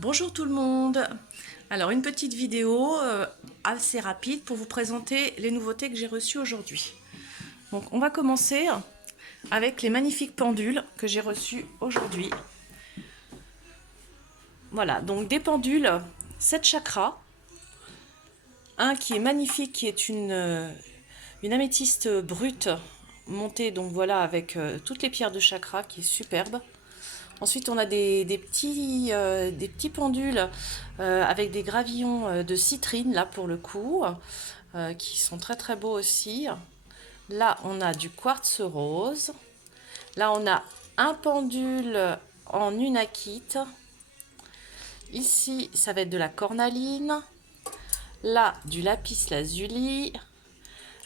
Bonjour tout le monde. Alors une petite vidéo assez rapide pour vous présenter les nouveautés que j'ai reçues aujourd'hui. Donc on va commencer avec les magnifiques pendules que j'ai reçues aujourd'hui. Voilà, donc des pendules 7 chakras. Un qui est magnifique, qui est une améthyste brute montée, donc voilà, avec toutes les pierres de chakra, qui est superbe. Ensuite, on a des petits pendules avec des gravillons de citrine, là pour le coup, qui sont très très beaux aussi. Là, on a du quartz rose. Là, on a un pendule en unakite. Ici, ça va être de la cornaline. Là, du lapis lazuli.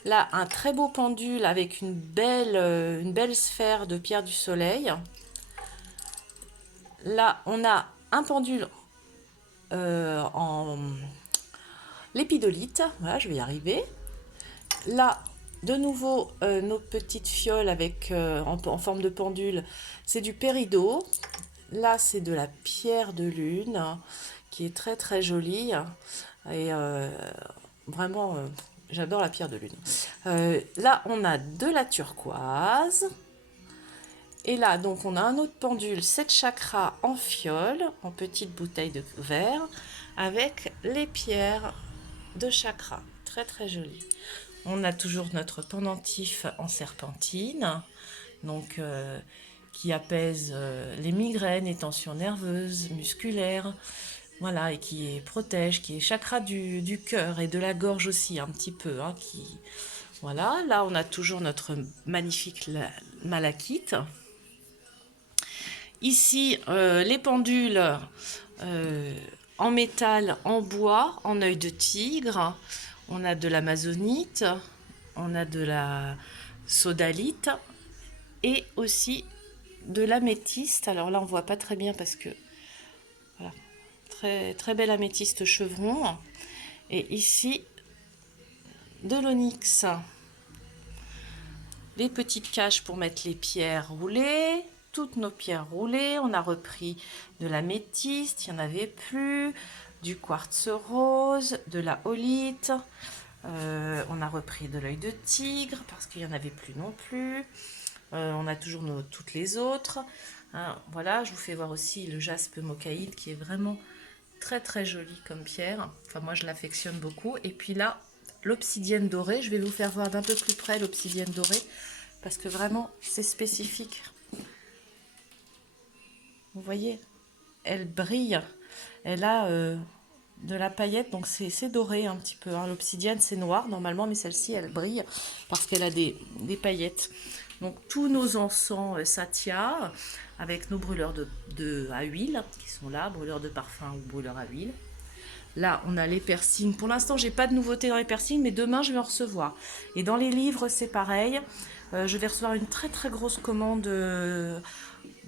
Là, un très beau pendule avec une belle sphère de pierre du soleil. Là, on a un pendule en l'épidolite. Voilà, je vais y arriver. Là, de nouveau, nos petites fioles avec, en forme de pendule. C'est du péridot. Là, c'est de la pierre de lune qui est très très jolie. Et vraiment, j'adore la pierre de lune. Là, on a de la turquoise. Et là, donc, on a un autre pendule, 7 chakras en fiole, en petite bouteille de verre, avec les pierres de chakra. Très, très joli. On a toujours notre pendentif en serpentine, donc qui apaise les migraines, les tensions nerveuses, musculaires, voilà, et qui protège, qui est chakra du cœur et de la gorge aussi, un petit peu. Hein, voilà, là, on a toujours notre magnifique malachite. Ici, les pendules en métal, en bois, en œil de tigre. On a de l'amazonite, on a de la sodalite et aussi de l'améthyste. Alors là, on voit pas très bien parce que voilà, très très belle améthyste chevron. Et ici, de l'onyx. Les petites caches pour mettre les pierres roulées. Toutes nos pierres roulées. On a repris de l'améthyste, il n'y en avait plus, du quartz rose, de la holite. On a repris de l'œil de tigre parce qu'il n'y en avait plus non plus. On a toujours toutes les autres. Hein, voilà, je vous fais voir aussi le jaspe mocaïde qui est vraiment très très joli comme pierre. Enfin, moi je l'affectionne beaucoup. Et puis là, l'obsidienne dorée. Je vais vous faire voir d'un peu plus près l'obsidienne dorée parce que vraiment c'est spécifique. Vous voyez, elle brille. Elle a de la paillette, donc c'est doré un petit peu. Hein. L'obsidienne, c'est noir normalement, mais celle-ci, elle brille parce qu'elle a des paillettes. Donc, tous nos encens Satya, avec nos brûleurs à huile, qui sont là, brûleurs de parfum ou brûleurs à huile. Là, on a les piercings. Pour l'instant, j'ai pas de nouveauté dans les piercings, mais demain, je vais en recevoir. Et dans les livres, c'est pareil. Je vais recevoir une très très grosse commande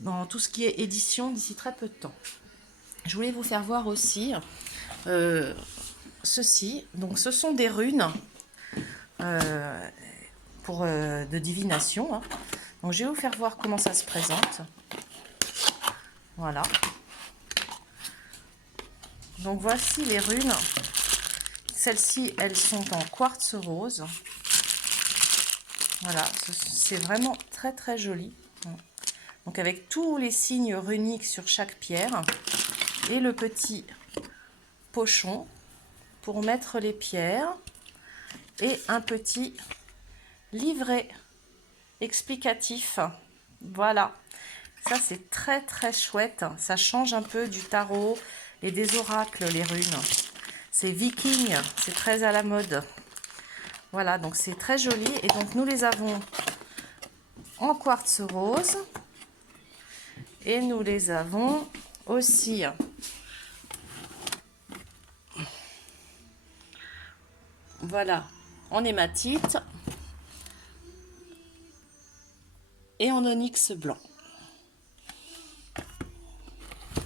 dans tout ce qui est édition d'ici très peu de temps. Je voulais vous faire voir aussi ceci. Donc, ce sont des runes de divination. Hein. Donc, je vais vous faire voir comment ça se présente. Voilà. Donc, voici les runes. Celles-ci, elles sont en quartz rose. Voilà, c'est vraiment très très joli. Donc, avec tous les signes runiques sur chaque pierre. Et le petit pochon pour mettre les pierres. Et un petit livret explicatif. Voilà, ça c'est très très chouette. Ça change un peu du tarot et des oracles, les runes. C'est viking, c'est très à la mode. Voilà, donc c'est très joli. Et donc nous les avons en quartz rose. Et nous les avons aussi voilà, en hématite et en onyx blanc.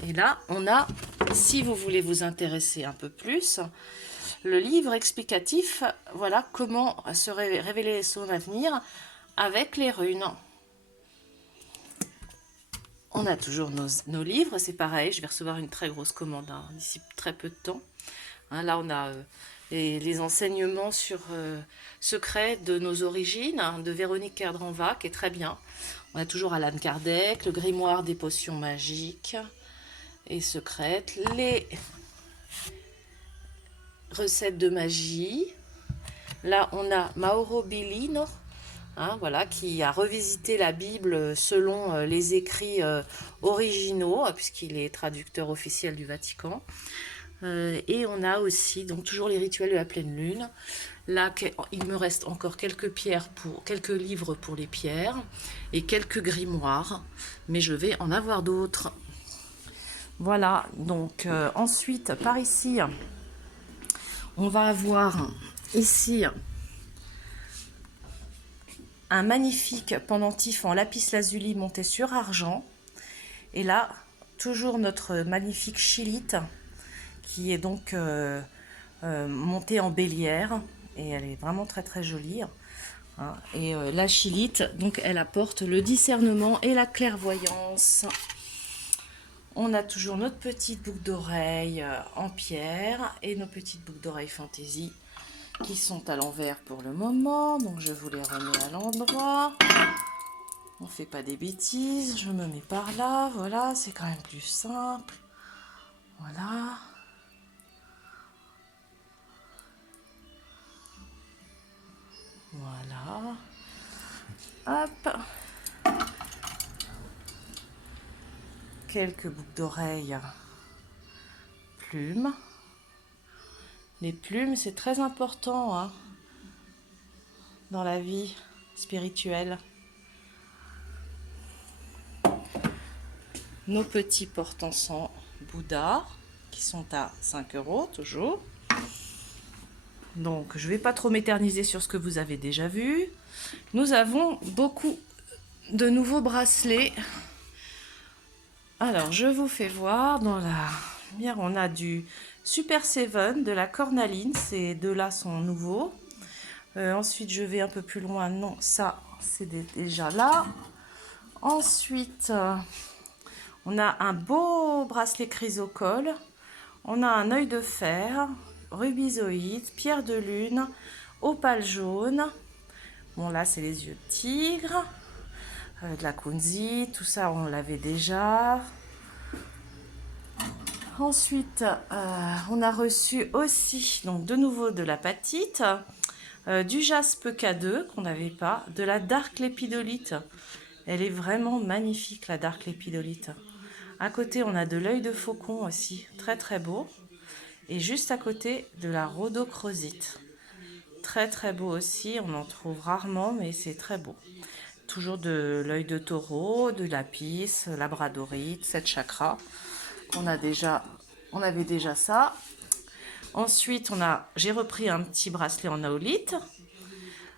Et là, on a, si vous voulez vous intéresser un peu plus, le livre explicatif, voilà comment se révéler son avenir avec les runes. On a toujours nos livres, c'est pareil, je vais recevoir une très grosse commande hein, d'ici très peu de temps. Hein, là, on a les enseignements sur secrets de nos origines, hein, de Véronique Kerdranva, qui est très bien. On a toujours Alan Kardec, le grimoire des potions magiques et secrètes, les recettes de magie. Là, on a Mauro Billino, hein, voilà, qui a revisité la Bible selon les écrits originaux, puisqu'il est traducteur officiel du Vatican. Et on a aussi donc toujours les rituels de la pleine lune. Là, il me reste encore quelques livres pour les pierres et quelques grimoires, mais je vais en avoir d'autres. Voilà, donc ensuite, par ici, on va avoir ici un magnifique pendentif en lapis lazuli monté sur argent. Et là, toujours notre magnifique chilite qui est donc montée en bélière. Et elle est vraiment très très jolie. Hein. Et la chilite, donc elle apporte le discernement et la clairvoyance. On a toujours notre petite boucle d'oreille en pierre et nos petites boucles d'oreille fantaisie qui sont à l'envers pour le moment. Donc je vous les remets à l'endroit. On fait pas des bêtises. Je me mets par là. Voilà, c'est quand même plus simple. Voilà. Voilà. Hop. Quelques boucles d'oreilles. Plumes. Les plumes, c'est très important hein, dans la vie spirituelle. Nos petits porte-encens Bouddha qui sont à 5 € toujours. Donc je ne vais pas trop m'éterniser sur ce que vous avez déjà vu. Nous avons beaucoup de nouveaux bracelets. Alors je vous fais voir dans la lumière, on a du Super 7 de la cornaline, ces deux-là sont nouveaux. Ensuite, je vais un peu plus loin. Non, ça, c'est déjà là. Ensuite, on a un beau bracelet chrysocole. On a un œil de fer, rubisoïde, pierre de lune, opale jaune. Bon, là, c'est les yeux de tigre. De la kunzi, tout ça, on l'avait déjà. Ensuite, on a reçu aussi, donc de nouveau de la patite, du jaspe K2 qu'on n'avait pas, de la dark lépidolite. Elle est vraiment magnifique la dark lépidolite. À côté, on a de l'œil de faucon aussi, très très beau. Et juste à côté, de la rhodochrosite. Très très beau aussi, on en trouve rarement, mais c'est très beau. Toujours de l'œil de taureau, de lapis, labradorite, 7 chakras. On avait déjà ça. Ensuite, j'ai repris un petit bracelet en aolite,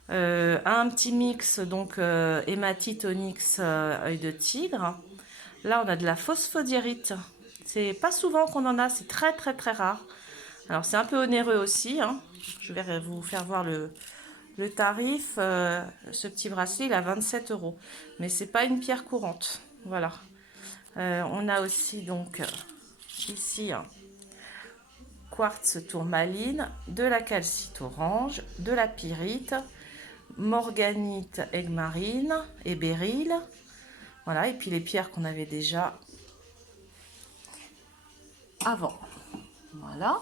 un petit mix donc hématite, onyx, œil de tigre. Là, on a de la phosphodierite. C'est pas souvent qu'on en a, c'est très très très rare. Alors c'est un peu onéreux aussi. Hein. Je vais vous faire voir le tarif. Ce petit bracelet, il a 27 €, mais c'est pas une pierre courante. Voilà. On a aussi donc ici quartz tourmaline, de la calcite orange, de la pyrite, morganite aigmarine et béryl. Voilà, et puis les pierres qu'on avait déjà avant. Voilà.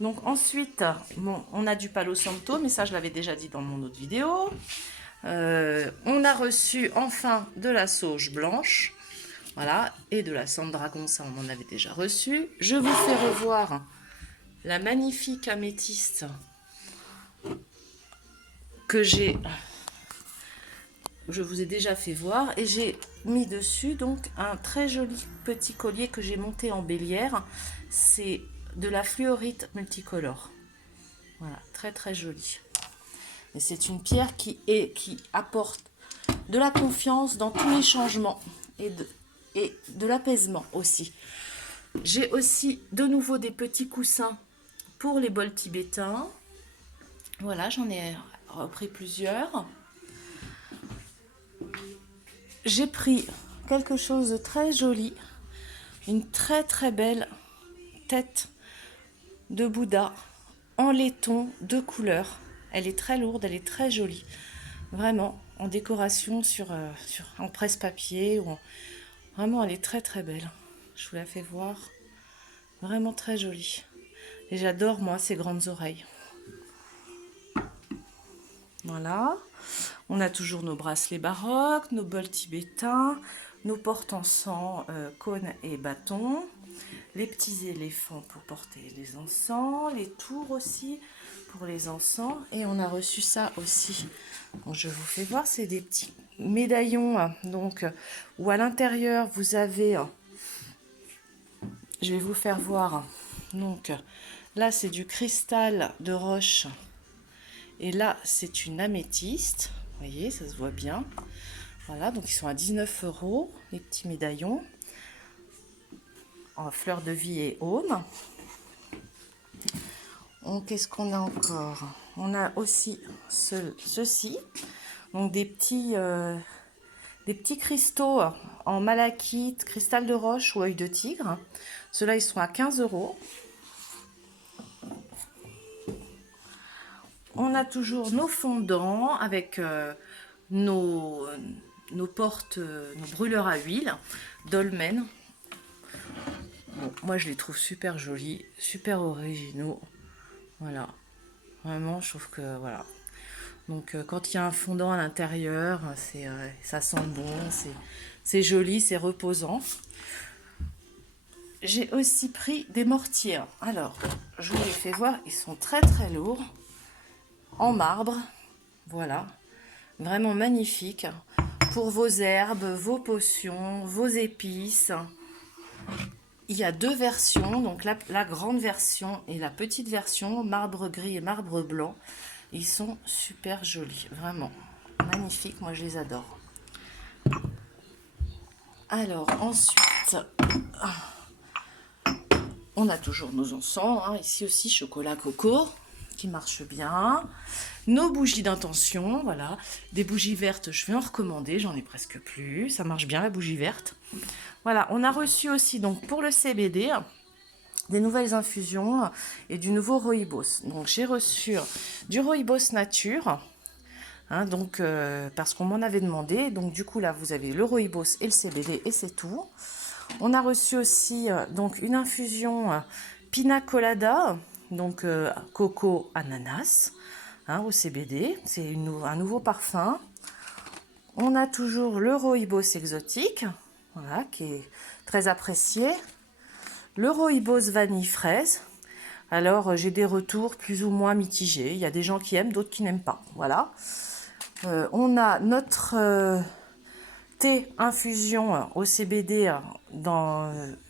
Donc ensuite, bon, on a du Palo Santo, mais ça je l'avais déjà dit dans mon autre vidéo. On a reçu enfin de la sauge blanche. Voilà, et de la cendre dragon, ça on en avait déjà reçu. Je vous fais revoir la magnifique améthyste que je vous ai déjà fait voir. Et j'ai mis dessus donc un très joli petit collier que j'ai monté en bélière. C'est de la fluorite multicolore. Voilà, très très joli. Et c'est une pierre qui apporte de la confiance dans tous les changements et de l'apaisement aussi. J'ai aussi de nouveau des petits coussins pour les bols tibétains. Voilà, j'en ai repris plusieurs. J'ai pris quelque chose de très joli. Une très très belle tête de Bouddha en laiton de couleur. Elle est très lourde, elle est très jolie. Vraiment, en décoration en presse-papier. Vraiment, elle est très très belle. Je vous la fais voir. Vraiment très jolie. Et j'adore, moi, ces grandes oreilles. Voilà. On a toujours nos bracelets baroques, nos bols tibétains, nos porte-encens, cônes et bâtons, les petits éléphants pour porter les encens, les tours aussi pour les encens. Et on a reçu ça aussi. Donc, je vous fais voir, c'est des petits médaillons donc, où à l'intérieur vous avez, je vais vous faire voir, donc là c'est du cristal de roche et là c'est une améthyste, vous voyez, ça se voit bien. Voilà, donc ils sont à 19 € les petits médaillons en fleur de vie et aume. Qu'est-ce qu'on a encore? On a aussi ceci, donc des petits cristaux en malachite, cristal de roche ou œil de tigre. Ceux-là, ils sont à 15 €. On a toujours nos fondants avec nos portes, nos brûleurs à huile Dolmen. Bon, moi, je les trouve super jolis, super originaux. Voilà. Vraiment, je trouve que voilà. Donc, quand il y a un fondant à l'intérieur, ça sent bon, c'est joli, c'est reposant. J'ai aussi pris des mortiers. Alors, je vous les fais voir, ils sont très très lourds, en marbre. Voilà, vraiment magnifique. Pour vos herbes, vos potions, vos épices. Il y a deux versions, donc la grande version et la petite version, marbre gris et marbre blanc. Ils sont super jolis, vraiment magnifiques, moi je les adore. Alors ensuite, on a toujours nos encens, hein. Ici aussi chocolat coco qui marche bien. Nos bougies d'intention, voilà, des bougies vertes, je vais en recommander, j'en ai presque plus, ça marche bien la bougie verte. Voilà, on a reçu aussi donc pour le CBD des nouvelles infusions et du nouveau rooibos. Donc j'ai reçu du rooibos nature, hein, donc parce qu'on m'en avait demandé. Donc du coup là vous avez le rooibos et le CBD et c'est tout. On a reçu aussi donc une infusion pina colada, donc coco ananas, hein, au CBD. C'est un nouveau parfum. On a toujours le rooibos exotique, voilà, qui est très apprécié. Le rooibos vanille fraise. Alors, j'ai des retours plus ou moins mitigés. Il y a des gens qui aiment, d'autres qui n'aiment pas. Voilà. On a notre thé infusion au CBD.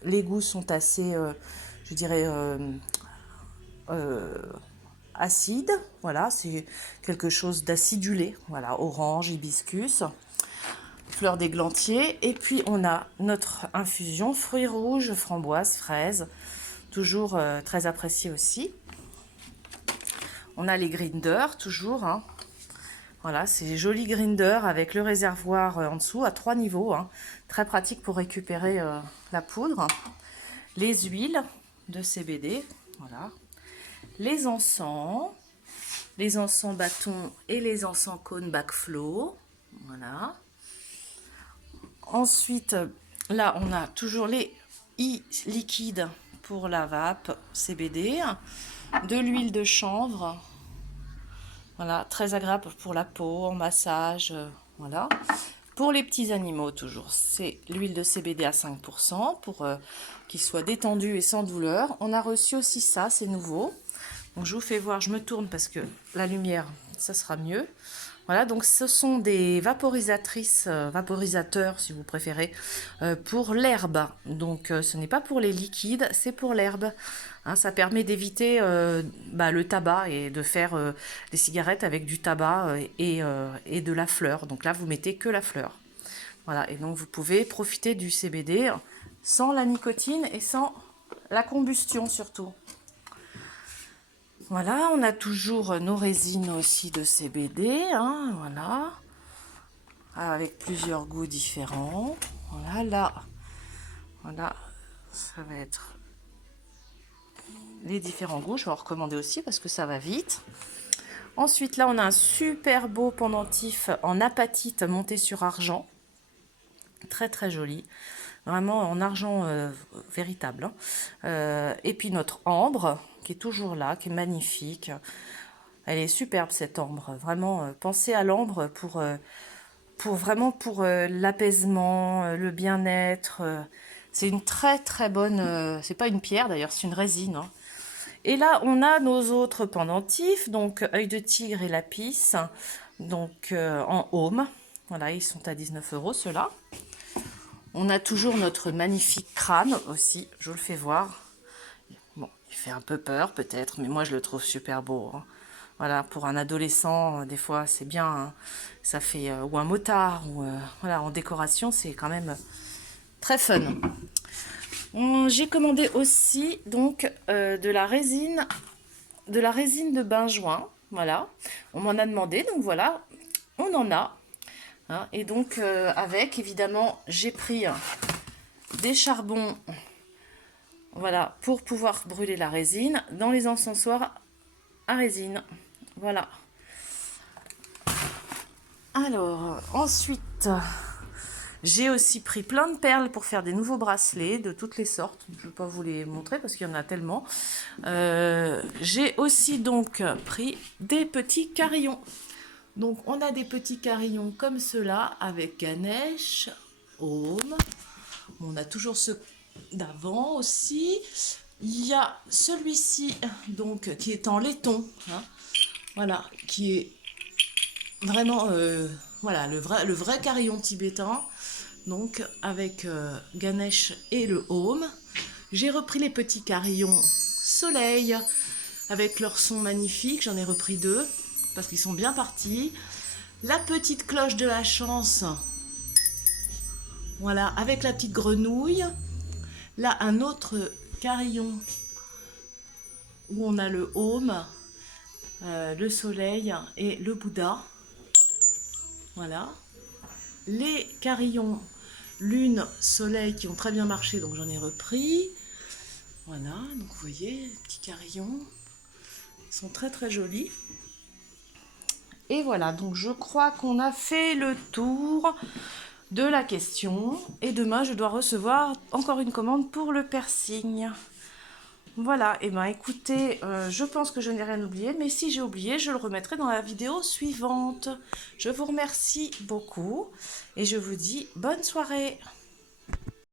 Les goûts sont assez, je dirais, acides. Voilà, c'est quelque chose d'acidulé. Voilà, orange, hibiscus, fleur d'églantier. Et puis, on a notre infusion fruits rouges, framboises, fraises. Toujours très apprécié aussi. On a les grinders, toujours. Hein. Voilà, c'est joli grinder avec le réservoir en dessous à 3 niveaux. Hein. Très pratique pour récupérer la poudre. Les huiles de CBD. Voilà. Les encens bâtons et les encens cônes backflow. Voilà. Ensuite, là, on a toujours les liquides pour la vape CBD, de l'huile de chanvre, voilà, très agréable pour la peau, en massage, voilà. Pour les petits animaux, toujours, c'est l'huile de CBD à 5% pour qu'ils soient détendus et sans douleur. On a reçu aussi ça, c'est nouveau. Donc je vous fais voir, je me tourne parce que la lumière, ça sera mieux. Voilà, donc ce sont des vaporisateurs si vous préférez, pour l'herbe. Donc ce n'est pas pour les liquides, c'est pour l'herbe. Hein, ça permet d'éviter le tabac et de faire des cigarettes avec du tabac et de la fleur. Donc là, vous mettez que la fleur. Voilà, et donc vous pouvez profiter du CBD sans la nicotine et sans la combustion surtout. Voilà, on a toujours nos résines aussi de CBD, hein, voilà, avec plusieurs goûts différents. Voilà, là, voilà, ça va être les différents goûts. Je vais en recommander aussi parce que ça va vite. Ensuite, là, on a un super beau pendentif en apatite monté sur argent. Très, très joli. Vraiment en argent véritable. Et puis notre ambre, qui est toujours là, qui est magnifique. Elle est superbe, cette ambre. Vraiment, pensez à l'ambre pour vraiment pour l'apaisement, le bien-être. C'est une très, très bonne... c'est pas une pierre, d'ailleurs, c'est une résine, hein. Et là, on a nos autres pendentifs, donc œil de tigre et lapis, donc en aume. Voilà, ils sont à 19 € ceux-là. On a toujours notre magnifique crâne aussi, je vous le fais voir. Bon, il fait un peu peur peut-être, mais moi je le trouve super beau, hein. Voilà, pour un adolescent, des fois c'est bien, hein. Ça fait, ou un motard, ou voilà, en décoration, c'est quand même très fun. J'ai commandé aussi donc de la résine de benjoin, voilà. On m'en a demandé, donc voilà, on en a. Hein, et donc avec, évidemment, j'ai pris des charbons, voilà, pour pouvoir brûler la résine dans les encensoirs à résine. Voilà. Alors, ensuite, j'ai aussi pris plein de perles pour faire des nouveaux bracelets de toutes les sortes. Je ne vais pas vous les montrer parce qu'il y en a tellement. J'ai aussi donc pris des petits carillons. Donc, on a des petits carillons comme ceux-là avec Ganesh, Om. On a toujours ceux d'avant aussi. Il y a celui-ci donc qui est en laiton, hein, voilà, qui est vraiment voilà le vrai carillon tibétain. Donc avec Ganesh et le Om. J'ai repris les petits carillons soleil avec leur son magnifique. J'en ai repris 2 parce qu'ils sont bien partis. La petite cloche de la chance. Voilà, avec la petite grenouille. Là, un autre carillon où on a le Om, le soleil et le Bouddha. Voilà. Les carillons lune, soleil qui ont très bien marché, donc j'en ai repris. Voilà, donc vous voyez, les petits carillons. Ils sont très très jolis. Et voilà, donc je crois qu'on a fait le tour de la question. Et demain, je dois recevoir encore une commande pour le piercing. Voilà, et ben écoutez, je pense que je n'ai rien oublié, mais si j'ai oublié, je le remettrai dans la vidéo suivante. Je vous remercie beaucoup et je vous dis bonne soirée.